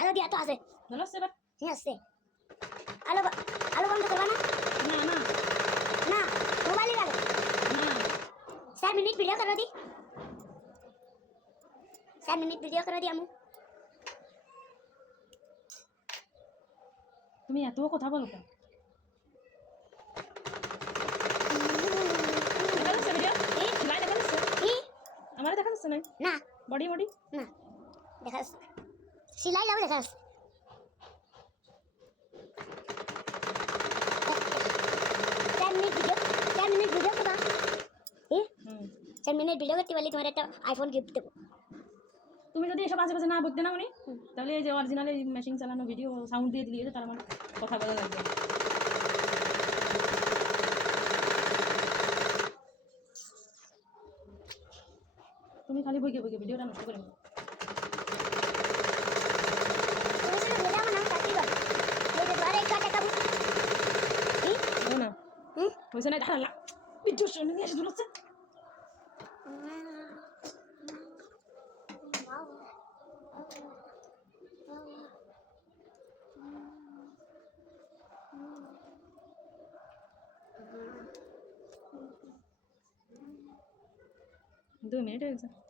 আলো দিয়া তো আছে ভালো আছে এবার ঠিক আছে আলো আলো বন্ধ করবা না না না না মোবাইলে গেল না 4 মিনিট ভিডিও করে দি 4 মিনিট ভিডিও করে দি আমু তুমি এত কথা বলো কেন দেখা যাচ্ছে ভিডিও সেলাই দেখা যাচ্ছে কি আমার দেখা যাচ্ছে না বডি বডি না দেখা যাচ্ছে সিলাই লাভ দেখা যাচ্ছে 4 মিনিট ভিডিও করবা 4 মিনিট ভিডিও করতে পারলে তোমার একটা আইফোন গিফট দেবো তুমি যদি এসব আশেপাশে না বুঝতে না উনি তাহলে এই যে অরিজিনাল এই মেশিন চালানো ভিডিও সাউন্ড দিয়ে দিলে তার মানে কথা বলা লাগবে তুমি খালি বইকে বইকে ভিডিওটা নষ্ট করে নাও না হয়েছে না ধারালা বিদ্যুৎ নিয়ে এসে দূরচ্ছে दो मिनट है